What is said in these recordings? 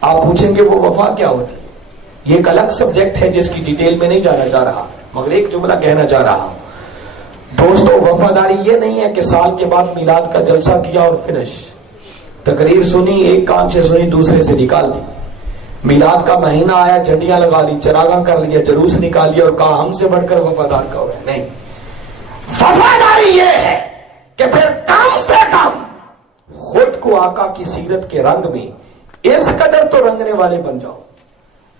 آپ پوچھیں گے وہ وفا کیا ہوتی ہے؟ یہ ایک الگ سبجیکٹ ہے جس کی ڈیٹیل میں نہیں جانا چاہ رہا، مگر ایک جملہ کہنا چاہ رہا ہوں. دوستو، وفاداری یہ نہیں ہے کہ سال کے بعد میلاد کا جلسہ کیا اور فنش، تقریر سنی، ایک کان سے سنی دوسرے سے نکال دی. میلاد کا مہینہ آیا، جھنڈیاں لگا لی، چراغاں کر لیا، جلوس نکال لیا اور کہا ہم سے بڑھ کر وفادار کون ہے. نہیں، وفاداری یہ ہے کہ پھر کم سے کم خود کو آقا کی سیرت کے رنگ میں اس قدر تو رنگنے والے بن جاؤ،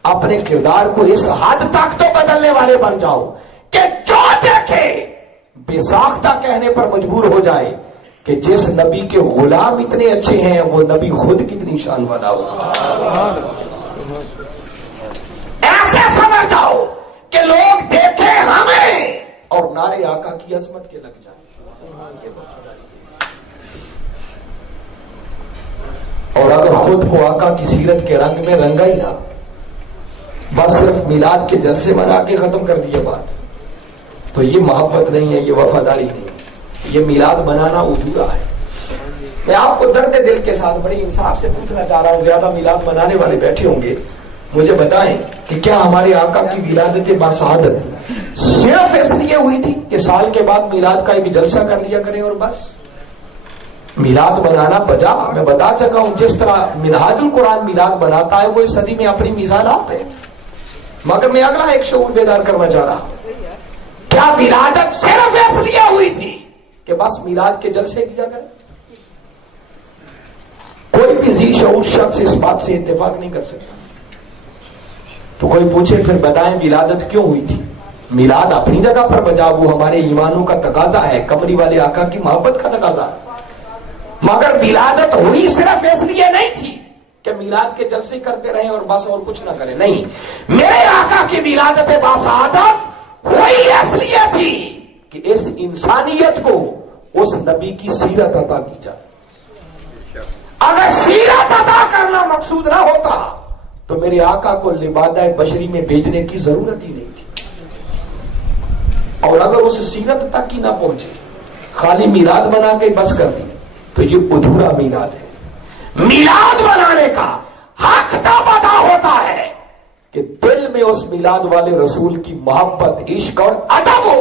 اپنے کردار کو اس حد تک تو بدلنے والے بن جاؤ کہ جو دیکھے بے ساختہ کہنے پر مجبور ہو جائے کہ جس نبی کے غلام اتنے اچھے ہیں وہ نبی خود کتنی شان والا ہو. ایسے سمجھ جاؤ کہ لوگ دیکھیں ہمیں اور نعرے آقا کی عظمت کے لگ جائیں. اور اگر خود کو آقا کی سیرت کے رنگ میں رنگا ہی نہ، بس صرف میلاد کے جلسے منا کے ختم کر دیے بات، تو یہ محبت نہیں ہے، یہ وفاداری نہیں ہے، یہ میلاد منانا ادھورا ہے. میں آپ کو درد دل کے ساتھ بڑی انصاف سے پوچھنا چاہ رہا ہوں، زیادہ میلاد منانے والے بیٹھے ہوں گے، مجھے بتائیں کہ کیا ہمارے آقا کی ولادت باسعادت صرف اس لیے ہوئی تھی کہ سال کے بعد میلاد کا ایک جلسہ کر لیا کریں اور بس؟ میلاد بنانا بجا، میں بتا چکا ہوں، جس طرح منہاج القرآن میلاد بناتا ہے وہ اس صدی میں اپنی مثال آپ ہے. مگر میں اگلا ایک شعور بیدار کرنا چاہ رہا ہوں، کیا ولادت صرف اس لیے ہوئی تھی کہ بس میلاد کے جلسے کیا کریں؟ کوئی بھی ذی شعور شخص اس بات سے اتفاق نہیں کر سکتا. تو کوئی پوچھے پھر بتائیں ولادت کیوں ہوئی تھی؟ میلاد اپنی جگہ پر بجا، وہ ہمارے ایمانوں کا تقاضا ہے، کملی والے آقا کی محبت کا تقاضا ہے. مگر ولادت ہوئی صرف اس لیے نہیں تھی کہ میلاد کے جلسے کرتے رہیں اور بس اور کچھ نہ کریں. نہیں، میرے آقا کی ولادت باسعادت ہوئی اس لیے تھی کہ اس انسانیت کو اس نبی کی سیرت عطا کی جائے. اگر سیرت عطا کرنا مقصود نہ ہوتا تو میرے آقا کو لبادہ بشری میں بھیجنے کی ضرورت ہی نہیں تھی. اور اگر اس سیرت تک ہی نہ پہنچے، خالی میلاد بنا کے بس کر دی، تو یہ ادھورا میلاد ہے. میلاد بنانے کا حق تب ادا ہوتا ہے کہ دل میں اس میلاد والے رسول کی محبت، عشق اور ادب ہو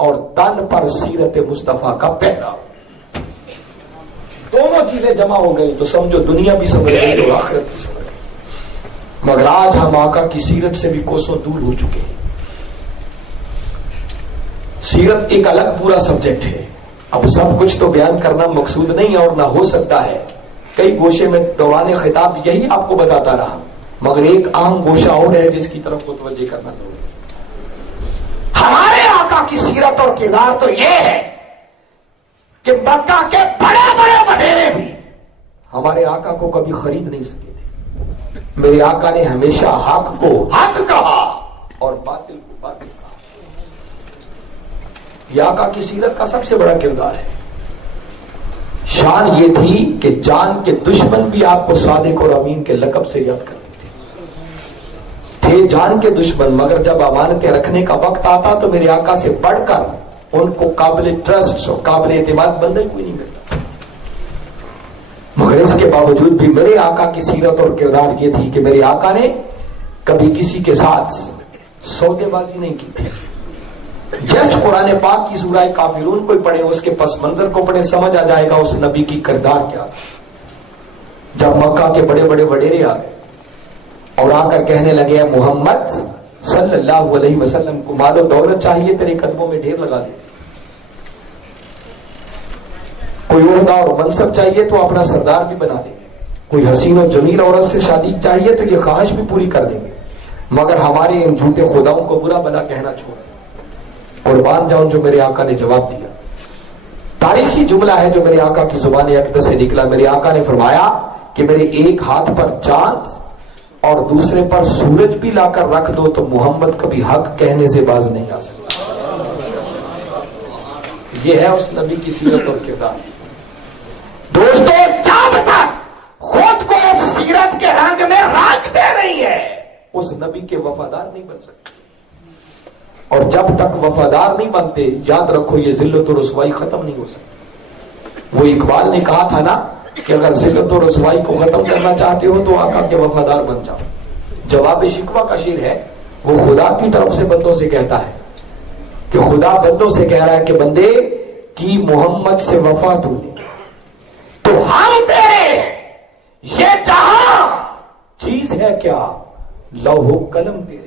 اور تن پر سیرت مصطفیٰ کا پہنا ہو. دونوں چیزیں جمع ہو گئی تو سمجھو دنیا بھی سمجھ گئی اور آخرت بھی سمجھ گئی. مگر آج ہم آقا کی سیرت سے بھی کوسوں دور ہو چکے ہیں. سیرت ایک الگ پورا سبجیکٹ ہے. اب سب کچھ تو بیان کرنا مقصود نہیں اور نہ ہو سکتا ہے. کئی گوشے میں دوران خطاب یہی آپ کو بتاتا رہا، مگر ایک اہم گوشہ اور ہے جس کی طرف متوجہ کرنا ضروری ہے. ہمارے آقا کی سیرت اور کردار تو یہ ہے کہ مکہ کے بڑے بڑے وڈیرے بھی ہمارے آقا کو کبھی خرید نہیں سکے تھے. میرے آقا نے ہمیشہ حق کو حق کہا اور باطل کو باطل کہا. یہ آقا کی سیرت کا سب سے بڑا کردار ہے. شان یہ تھی کہ جان کے دشمن بھی آپ کو صادق اور امین کے لقب سے یاد کرتے تھے جان کے دشمن، مگر جب امانتیں رکھنے کا وقت آتا تو میرے آقا سے بڑھ کر ان کو قابل ٹرسٹ اور قابل اعتماد بندہ کوئی نہیں کرتا. مگر اس کے باوجود بھی میرے آقا کی سیرت اور کردار یہ تھی کہ میرے آقا نے کبھی کسی کے ساتھ سودے بازی نہیں کی تھی. جسٹ قرآن پاک کی سورہ کافرون کو پڑھے، اس کے پس منظر کو پڑھے، سمجھ آ جائے گا اس نبی کی کردار کیا. جب مکہ کے بڑے بڑے وڈیرے آ گئے اور آ کر کہنے لگے محمد صلی اللہ علیہ وسلم کو مال و دولت چاہیے، تیرے قدموں میں ڈھیر لگا دے. کوئی عہدہ اور منصب چاہیے تو اپنا سردار بھی بنا دیں گے. کوئی حسین و جمیل عورت سے شادی چاہیے تو یہ خواہش بھی پوری کر دیں گے. مگر ہمارے ان جھوٹے خداؤں کو برا بلا کہنا چھوڑ. قربان جاؤں جو میرے آقا نے جواب دیا. تاریخی جملہ ہے جو میرے آقا کی زبان اقدس سے نکلا. میرے آقا نے فرمایا کہ میرے ایک ہاتھ پر چاند اور دوسرے پر سورج بھی لا کر رکھ دو تو محمد کبھی حق کہنے سے باز نہیں آ سکتا. یہ ہے اس نبی کی سیرت اور کردار. دوستو، جب تک خود کو اس سیرت کے رنگ میں رنگتے نہیں ہے اس نبی کے وفادار نہیں بن سکتے. اور جب تک وفادار نہیں بنتے، یاد رکھو یہ ذلت و رسوائی ختم نہیں ہو سکتی. وہ اقبال نے کہا تھا نا کہ اگر ذلت و رسوائی کو ختم کرنا چاہتے ہو تو آقا کے وفادار بن جاؤ. جواب شکوہ کا شعر ہے، وہ خدا کی طرف سے بندوں سے کہتا ہے کہ خدا بندوں سے کہہ رہا ہے کہ بندے کی محمد سے وفا تو نے تو ہم تیرے یہ جہاں چیز ہے کیا، لوح و قلم تیرے.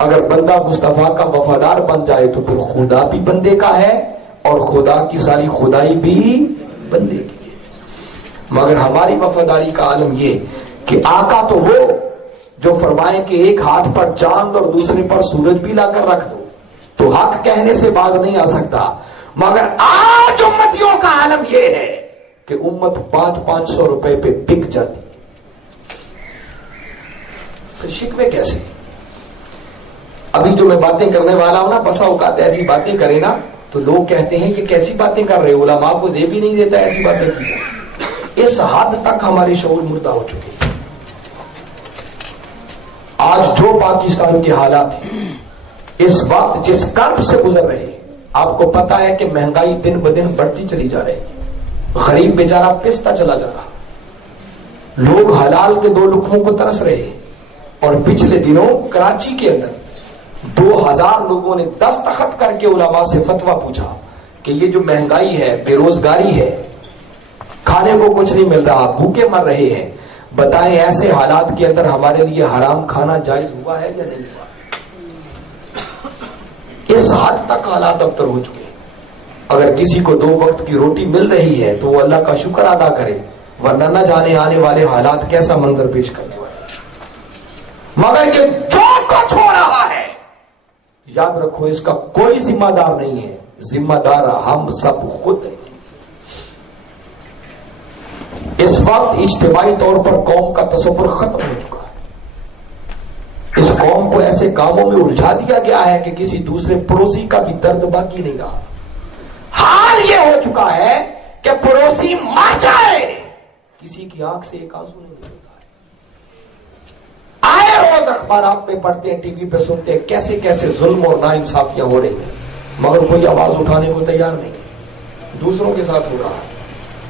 اگر بندہ مصطفیٰ کا وفادار بن جائے تو پھر خدا بھی بندے کا ہے اور خدا کی ساری خدائی بھی بندے کی ہے. مگر ہماری وفاداری کا عالم یہ کہ آقا تو وہ جو فرمائے کہ ایک ہاتھ پر چاند اور دوسرے پر سورج بھی لا کر رکھ دو تو حق کہنے سے باز نہیں آ سکتا. مگر آج امتیوں کا عالم یہ ہے کہ امت 500 روپے پہ بک جاتی. پھر شکوے کیسے؟ ابھی جو میں باتیں کرنے والا ہوں نا، بسا اوقات ایسی باتیں کرے نا تو لوگ کہتے ہیں کہ کیسی باتیں کر رہے ہو، علماء کو یہ بھی نہیں دیتا ایسی باتیں کی. اس حد تک ہمارے شعور مردہ ہو چکے. آج جو پاکستان کے حالات ہیں، اس وقت جس کرب سے گزر رہے ہیں، آپ کو پتا ہے کہ مہنگائی دن بدن بڑھتی چلی جا رہی ہے، غریب بیچارہ پستا چلا جا رہا، لوگ حلال کے 2 لقموں کو ترس رہے ہیں. اور پچھلے دنوں کراچی کے اندر 2000 لوگوں نے دستخط کر کے علماء سے فتویٰ پوچھا کہ یہ جو مہنگائی ہے، بے روزگاری ہے، کھانے کو کچھ نہیں مل رہا، بھوکے مر رہے ہیں، بتائیں ایسے حالات کے اندر ہمارے لیے حرام کھانا جائز ہوا ہے یا نہیں ہوا؟ اس حد تک حالات ابتر ہو چکے. اگر کسی کو 2 وقت کی روٹی مل رہی ہے تو وہ اللہ کا شکر ادا کرے، ورنہ نہ جانے آنے والے حالات کیسا منظر پیش کرنے والے. مگر یہ جو کچھ ہو رہا ہے، یاد رکھو اس کا کوئی ذمہ دار نہیں ہے، ذمہ دار ہم سب خود ہیں. اس وقت اجتماعی طور پر قوم کا تصور ختم ہو چکا ہے. اس قوم کو ایسے کاموں میں الجھا دیا گیا ہے کہ کسی دوسرے پڑوسی کا بھی درد باقی نہیں رہا. حال یہ ہو چکا ہے کہ پڑوسی مر جائے کسی کی آنکھ سے ایک آنسو نہیں نکلتا ہے. آئے روز اخبارات میں پڑھتے ہیں، ٹی وی پہ سنتے ہیں کیسے کیسے ظلم اور ناانصافیاں ہو رہی ہیں، مگر کوئی آواز اٹھانے کو تیار نہیں. دوسروں کے ساتھ ہو رہا ہے،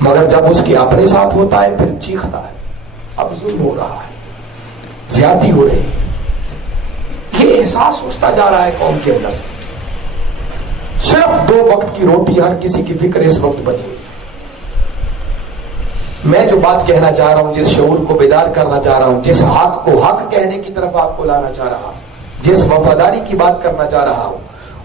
مگر جب اس کے اپنے ساتھ ہوتا ہے پھر چیختا ہے اب ظلم ہو رہا ہے، زیادتی ہو رہی ہے. یہ احساس اٹھتا جا رہا ہے قوم کے اندر سے. صرف 2 وقت کی روٹی ہر کسی کی فکر اس وقت بنی ہوئی. میں جو بات کہنا چاہ رہا ہوں، جس شعور کو بیدار کرنا چاہ رہا ہوں، جس حق کو حق کہنے کی طرف آپ کو لانا چاہ رہا ہوں، جس وفاداری کی بات کرنا چاہ رہا ہوں،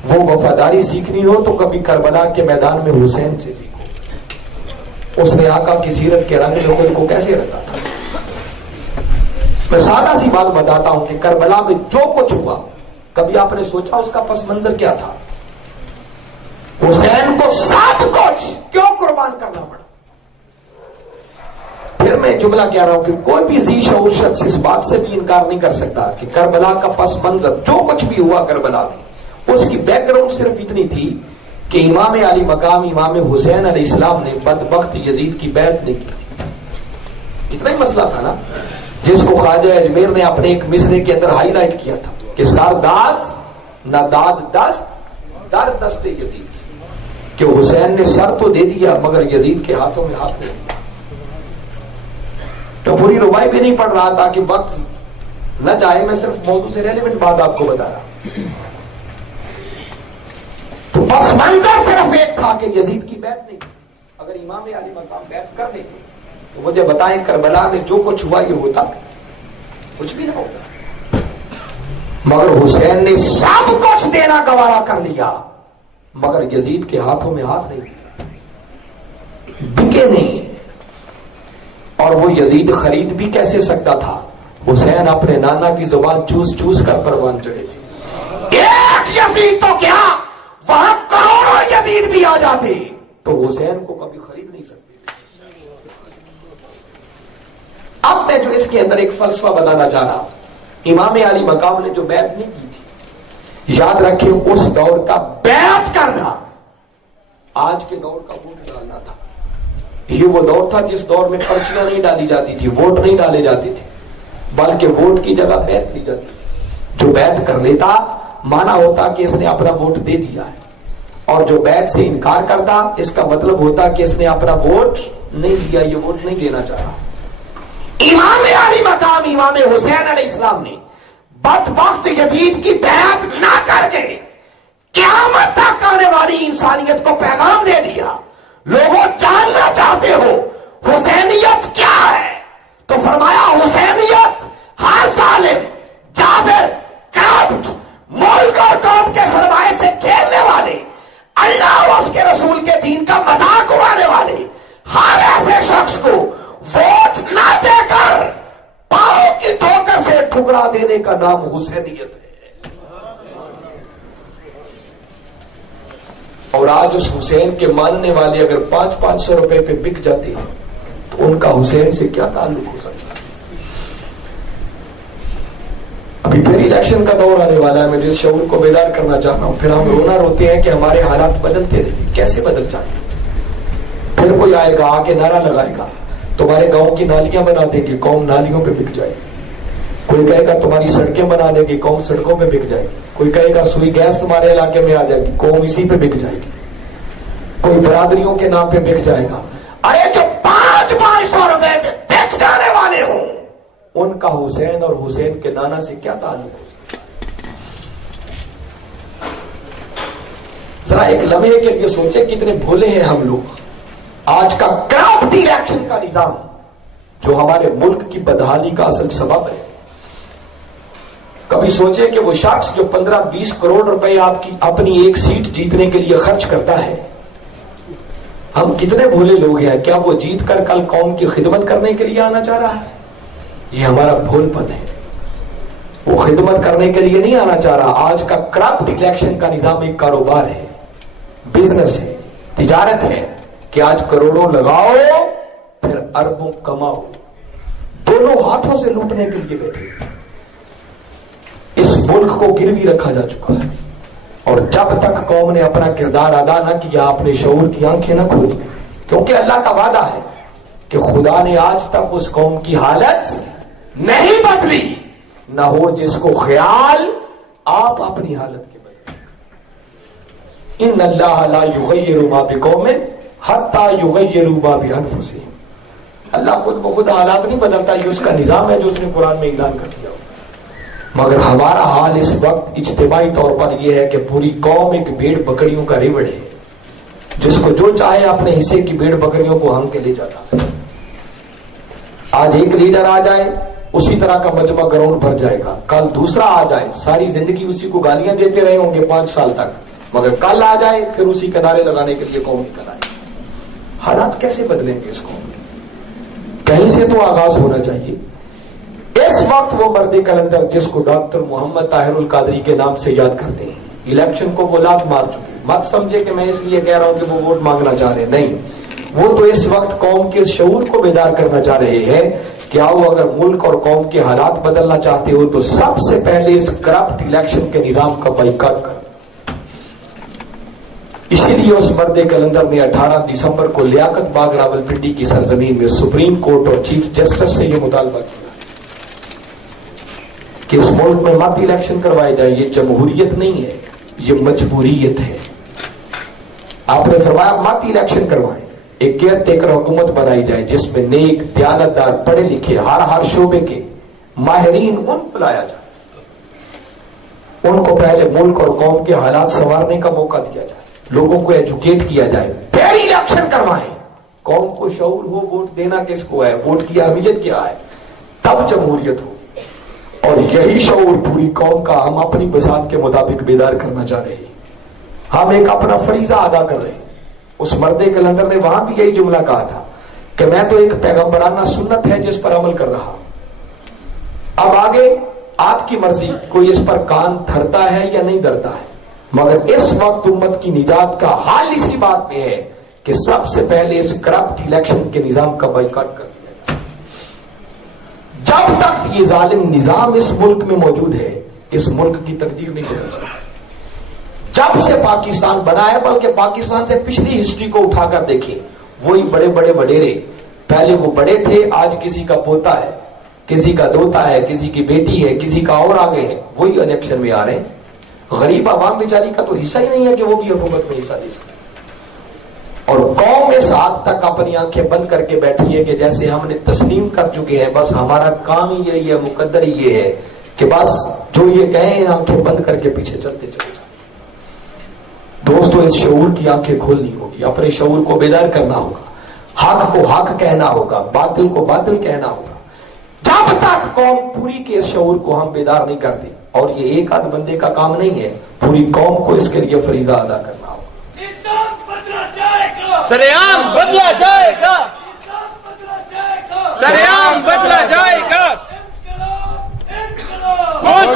وہ وفاداری سیکھنی ہو تو کبھی کربلا کے میدان میں حسین سے سیکھو. اس نے آقا کی سیرت کے رنگ میں خود کو کیسے رکھا تھا. میں سادہ سی بات بتاتا ہوں کہ کربلا میں جو کچھ ہوا، کبھی آپ نے سوچا اس کا پس منظر کیا تھا؟ حسین کو سب کچھ کیوں قربان کرنا پڑا؟ پھر میں جملہ کہہ رہا ہوں کہ کوئی بھی ذی شعور شخص اس بات سے بھی انکار نہیں کر سکتا کہ کربلا کا پس منظر جو کچھ بھی ہوا کربلا میں، اس کی بیک گراؤنڈ صرف اتنی تھی کہ امام علی مقام امام حسین علیہ السلام نے بدبخت یزید کی بیعت نہیں کی. اتنا ہی مسئلہ تھا نا، جس کو خواجہ اجمیر نے اپنے ایک مصرے کے اندر ہائی لائٹ کیا تھا کہ سرداد نہ داد دست در دست یزید، کہ حسین نے سر تو دے دیا مگر یزید کے ہاتھوں میں ہاتھ نہیں دیا. تو پوری ربائی بھی نہیں پڑھ رہا تھا کہ وقت نہ جائے، میں صرف موضوع سے ریلیونٹ بات آپ کو بتا رہا. تو بس منظر صرف ایک تھا کہ یزید کی بیعت نہیں کی. اگر امام علی مقام بیعت کر لیتے تو مجھے بتائیں کربلا میں جو کچھ ہوا یہ ہوتا کچھ بھی نہ ہوتا. مگر حسین نے سب کچھ دینا گوارا کر لیا مگر یزید کے ہاتھوں میں ہاتھ نہیں دیا. بکے نہیں. اور وہ یزید خرید بھی کیسے سکتا تھا؟ حسین اپنے نانا کی زبان چوس چوس کر پروان چڑھے تھے. ایک یزید تو کیا، وہاں کروڑوں یزید بھی آ جاتے تو حسین کو کبھی خرید نہیں سکتے. اب میں جو اس کے اندر ایک فلسفہ بتانا چاہ رہا ہوں، امام علی مقام نے جو بیعت نہیں کی تھی، یاد رکھیں اس دور کا بیعت کرنا آج کے دور کا ووٹ ڈالنا تھا. یہ وہ دور تھا جس دور میں پرچیاں نہیں ڈالی جاتی تھی، ووٹ نہیں ڈالے جاتے تھے، بلکہ ووٹ کی جگہ بیعت لی جاتی. جو بیعت کر لیتا مانا ہوتا کہ اس نے اپنا ووٹ دے دیا ہے، اور جو بیعت سے انکار کرتا اس کا مطلب ہوتا کہ اس نے اپنا ووٹ نہیں دیا، یہ ووٹ نہیں دینا چاہ رہا۔ امام علی مقام امام حسین علیہ السلام نے بدبخت یزید کی بیعت نہ کر کے قیامت تک آنے والی انسانیت کو پیغام دے دیا۔ لوگوں جاننا چاہتے ہو حسینیت کیا ہے، تو فرمایا حسینیت ہر ظالم، جابر، کرپٹ، ملک اور قوم کے سرمایہ سے کھیلنے والے، اللہ اور اس کے رسول کے دین کا مذاق اڑانے والے ہر ایسے شخص کو ووٹ نہ دے کر پاؤں کی ٹھوکر سے ٹھکرا دینے کا نام حسینیت ہے۔ اور آج اس حسین کے ماننے والے اگر 500 روپے پہ بک جاتے ہیں تو ان کا حسین سے کیا تعلق ہو سکتا ہے؟ ابھی پھر الیکشن کا دور آنے والا ہے، میں جس شعور کو بیدار کرنا چاہ رہا ہوں۔ پھر ہم رونا روتے ہیں کہ ہمارے حالات بدلتے رہے، کیسے بدل جائیں؟ پھر کوئی آئے گا، آگے نعرہ لگائے گا تمہارے گاؤں کی نالیاں بنا دے گی، قوم نالیوں پہ بک جائے گی۔ کوئی کہے گا تمہاری سڑکیں بنا دے گی، قوم سڑکوں پہ بک جائے گی۔ کوئی کہے گا سوئی گیس تمہارے علاقے میں آ جائے گی، قوم اسی پہ بک جائے گی۔ کوئی برادریوں کے نام پہ بک جائے گا۔ ارے جو 500 روپے پہ بک جانے والے ہوں ان کا حسین اور حسین کے نانا سے کیا تعلق ہو سکتا ہے؟ ذرا ایک لمحے کے لیے سوچے کتنے بھولے ہیں ہم لوگ۔ آج کا کرپٹ الیکشن کا نظام جو ہمارے ملک کی بدحالی کا اصل سبب ہے۔ کبھی سوچے کہ وہ شخص جو 15-20 کروڑ روپے آپ کی اپنی ایک سیٹ جیتنے کے لیے خرچ کرتا ہے، ہم کتنے بھولے لوگ ہیں؟ کیا وہ جیت کر کل قوم کی خدمت کرنے کے لیے آنا چاہ رہا ہے؟ یہ ہمارا بھول پن ہے۔ وہ خدمت کرنے کے لیے نہیں آنا چاہ رہا۔ آج کا کرپٹ الیکشن کا نظام ایک کاروبار ہے، بزنس ہے، تجارت ہے کہ آج کروڑوں لگاؤ پھر اربوں کماؤ، دونوں ہاتھوں سے لوٹنے کے لیے بیٹھے۔ اس ملک کو گروی رکھا جا چکا ہے، اور جب تک قوم نے اپنا کردار ادا نہ کیا، اپنے شعور کی آنکھیں نہ کھولی، کیونکہ اللہ کا وعدہ ہے کہ خدا نے آج تک اس قوم کی حالت نہیں بدلی، نہ ہو جس کو خیال آپ اپنی حالت کے بدلیں۔ ان اللہ لا یغیر ما بقوم حتی یغیروا ما بانفسہم۔ اللہ خود بخود حالات نہیں بدلتا، یہ اس کا نظام ہے جو اس نے قرآن میں اعلان کر دیا۔ مگر ہمارا حال اس وقت اجتماعی طور پر یہ ہے کہ پوری قوم ایک بھیڑ بکریوں کا ریوڑ ہے، جس کو جو چاہے اپنے حصے کی بھیڑ بکریوں کو ہم کے لے جاتا۔ آج ایک لیڈر آ جائے اسی طرح کا مجمع گراؤنڈ بھر جائے گا، کل دوسرا آ جائے ساری زندگی اسی کو گالیاں دیتے رہے ہوں گے 5 سال تک، مگر کل آ جائے پھر اسی کنارے لگانے کے لیے قوم نکل آئے۔ حالات کیسے بدلیں گے اس قوم میں؟ کہیں سے تو آغاز ہونا چاہیے۔ اس وقت وہ مرد کلندر جس کو ڈاکٹر محمد طاہر القادری کے نام سے یاد کرتے ہیں، الیکشن کو وہ لات مار چکے۔ مت سمجھے کہ میں اس لیے کہہ رہا ہوں کہ وہ ووٹ مانگنا چاہ رہے، نہیں، وہ تو اس وقت قوم کے شعور کو بیدار کرنا چاہ رہے ہیں کہ آؤ اگر ملک اور قوم کے حالات بدلنا چاہتے ہو تو سب سے پہلے اس کرپٹ الیکشن کے نظام کا بائیکاٹ کرو۔ اسی لیے اس مرد کلندر نے 18 دسمبر کو لیاقت باغ راولپنڈی کی سرزمین میں سپریم کورٹ اور چیف جسٹس سے یہ مطالبہ کیا کہ اس ملک میں مت الیکشن کروائے جائے۔ یہ جمہوریت نہیں ہے، یہ مجبوریت ہے۔ آپ نے فرمایا مت الیکشن کروائیں، ایک کیئر ٹیکر حکومت بنائی جائے جس میں نیک، دیانتدار، پڑھے لکھے ہر شعبے کے ماہرین ان بلایا جائے، ان کو پہلے ملک اور قوم کے حالات سنوارنے کا موقع دیا جائے، لوگوں کو ایجوکیٹ کیا جائے، پھر الیکشن کروائیں۔ قوم کو شعور ہو ووٹ دینا کس کو ہے، ووٹ کی اہمیت کیا ہے، تب جمہوریت ہو۔ اور یہی شعور پوری قوم کا ہم اپنی بساط کے مطابق بیدار کرنا چاہ رہے ہیں۔ ہم ایک اپنا فریضہ ادا کر رہے ہیں۔ اس مرد کلندر نے وہاں بھی یہی جملہ کہا تھا کہ میں تو ایک پیغمبرانہ سنت ہے جس پر عمل کر رہا ہوں، اب آگے آپ کی مرضی، کوئی اس پر کان دھرتا ہے یا نہیں دھرتا ہے، مگر اس وقت امت کی نجات کا حال اسی بات میں ہے کہ سب سے پہلے اس کرپٹ الیکشن کے نظام کا بائیکاٹ کر دیا جائے۔ جب تک یہ ظالم نظام اس ملک میں موجود ہے، اس ملک کی تقدیر نہیں بدل سکتی۔ جب سے پاکستان بنا ہے، بلکہ پاکستان سے پچھلی ہسٹری کو اٹھا کر دیکھیں، وہی بڑے بڑے وڈیرے، پہلے وہ بڑے تھے، آج کسی کا پوتا ہے، کسی کا دوتا ہے، کسی کی بیٹی ہے، کسی کا اور آگے ہے، وہی الیکشن میں آ رہے ہیں۔ غریب عوام بیچاری کا تو حصہ ہی نہیں ہے کہ وہ بھی حکومت میں حصہ لے سکے۔ اور قوم اس حد تک اپنی آنکھیں بند کر کے بیٹھیے کہ جیسے ہم نے تسلیم کر چکے ہیں، بس ہمارا کام ہی یہی ہے، مقدر ہی یہ ہے کہ بس جو یہ کہیں آنکھیں بند کر کے پیچھے چلتے چلے جائیں۔ دوستو اس شعور کی آنکھیں کھولنی ہوگی، اپنے شعور کو بیدار کرنا ہوگا، حق کو حق کہنا ہوگا، باطل کو باطل کہنا ہوگا۔ جب تک قوم پوری کے اس شعور کو ہم بیدار نہیں کرتے، اور یہ ایک آدھ بندے کا کام نہیں ہے، پوری قوم کو اس کے لیے فریضہ ادا کرنا ہوگا۔ سریعان بدلا جائے گا، سریعان بدلا جائے گا،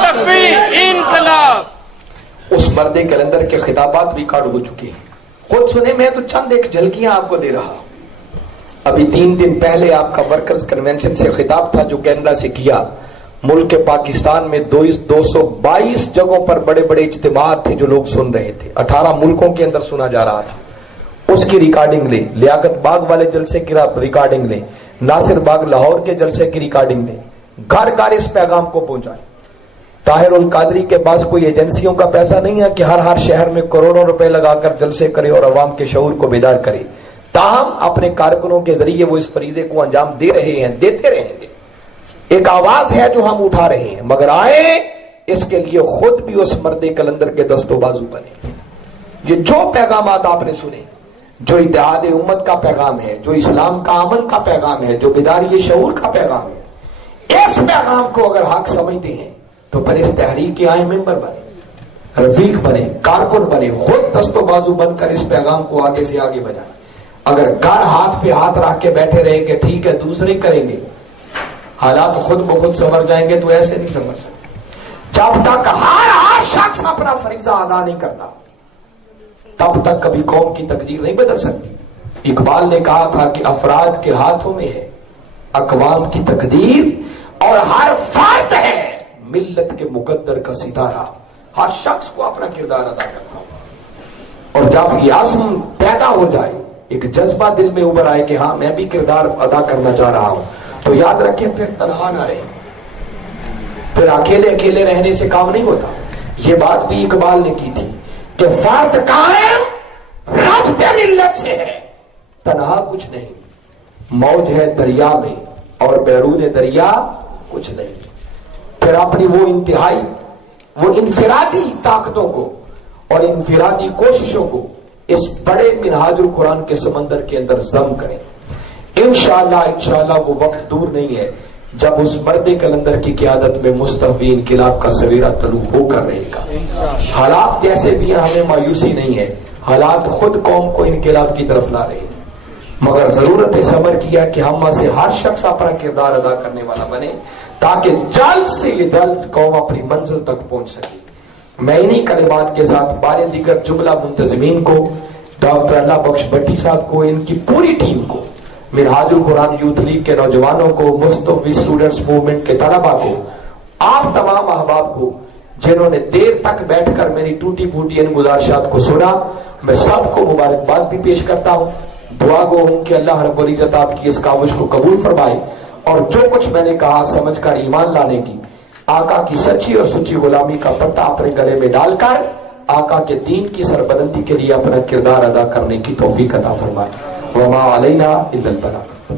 تکبیر انقلاب۔ اس مرد کیلنڈر کے خطابات ریکارڈ ہو چکے ہیں، خود سنیں، میں تو چند ایک جھلکیاں آپ کو دے رہا ہوں۔ ابھی 3 دن پہلے آپ کا ورکرز کنونشن سے خطاب تھا جو کینیڈا سے کیا۔ ملک پاکستان میں 222 جگہوں پر بڑے بڑے اجتماعات تھے جو لوگ سن رہے تھے، 18 ملکوں کے اندر سنا جا رہا تھا۔ اس کی ریکارڈنگ لیں، لیاقت باغ والے جلسے کی ریکارڈنگ لیں، ناصر باغ لاہور کے جلسے کی ریکارڈنگ لیں، گھر گھر اس پیغام کو پہنچائیں۔ طاہر القادری کے پاس کوئی ایجنسیوں کا پیسہ نہیں ہے کہ ہر شہر میں کروڑوں روپے لگا کر جلسے کرے اور عوام کے شعور کو بیدار کرے، تاہم اپنے کارکنوں کے ذریعے وہ اس فریضے کو انجام دے رہے ہیں، دیتے رہیں گے۔ ایک آواز ہے جو ہم اٹھا رہے ہیں، مگر آئے اس کے لیے خود بھی اس مرد کلندر کے دست و بازو بنے۔ یہ جو پیغامات آپ نے سنے، جو اتحاد امت کا پیغام ہے، جو اسلام کا امن کا پیغام ہے، جو بیداری شعور کا پیغام ہے، اس پیغام کو اگر حق سمجھتے ہیں تو پھر اس تحریک کے آئے ممبر بنے، رفیق بنے، کارکن بنے، خود دست و بازو بن کر اس پیغام کو آگے سے آگے بجائیں۔ اگر گھر ہاتھ پہ ہاتھ رکھ کے بیٹھے رہیں کہ ٹھیک ہے دوسرے کریں گے، حالات خود بخود سنور جائیں گے، تو ایسے نہیں سنور سکتے۔ جب تک ہر شخص اپنا فریضہ ادا نہیں کرتا تب تک کبھی قوم کی تقدیر نہیں بدل سکتی۔ اقبال نے کہا تھا کہ افراد کے ہاتھوں میں ہے اقوام کی تقدیر، اور ہر فرد ہے ملت کے مقدر کا ستارہ۔ ہر شخص کو اپنا کردار ادا کرنا ہوگا، اور جب یہ عزم پیدا ہو جائے، ایک جذبہ دل میں ابھر آئے کہ ہاں میں بھی کردار ادا کرنا چاہ رہا ہوں، تو یاد رکھیں پھر تنہا نہ رہے، پھر اکیلے اکیلے رہنے سے کام نہیں ہوتا۔ یہ بات بھی اقبال نے کی تھی کہ فرد قائم ربط ملت سے ہے، تنہا کچھ نہیں، موج ہے دریا میں اور بیرون دریا کچھ نہیں۔ پھر اپنی وہ انتہائی، وہ انفرادی طاقتوں کو اور انفرادی کوششوں کو اس بڑے منہاج القرآن کے سمندر کے اندر ضم کریں۔ انشاءاللہ وہ وقت دور نہیں ہے جب اس مرد کلندر کی قیادت میں مستحوی انقلاب کا سویرا طلوع ہو کر رہے گا۔ حالات جیسے بھی ہمیں مایوسی نہیں ہے، حالات خود قوم کو انقلاب کی طرف لا رہے ہیں، مگر ضرورت ہے صبر کیا کہ ہم میں سے ہر شخص اپنا کردار ادا کرنے والا بنے، تاکہ جلد سے یہ جلد قوم اپنی منزل تک پہنچ سکے۔ میں انہی کلمات کے ساتھ بارے دیگر جملہ منتظمین کو، ڈاکٹر اللہ بخش بٹی صاحب کو، ان کی پوری ٹیم کو، منہاج القرآن یوتھ لیگ کے نوجوانوں کو، مستوفی اسٹوڈنٹس موومنٹ کے طلباء کو، آپ تمام احباب کو جنہوں نے دیر تک بیٹھ کر میری ٹوٹی پھوٹی ان گزارشات کو سنا، میں سب کو مبارکباد بھی پیش کرتا ہوں۔ دعا گو ہوں کہ اللہ رب العزت آپ کی اس کاوش کو قبول فرمائے، اور جو کچھ میں نے کہا سمجھ کر ایمان لانے کی، آقا کی سچی اور سچی غلامی کا پٹا اپنے گلے میں ڈال کر آقا کے دین کی سربلندی کے لیے اپنا کردار ادا کرنے کی توفیق عطا فرمائے۔ وما علینا الا البلاغ۔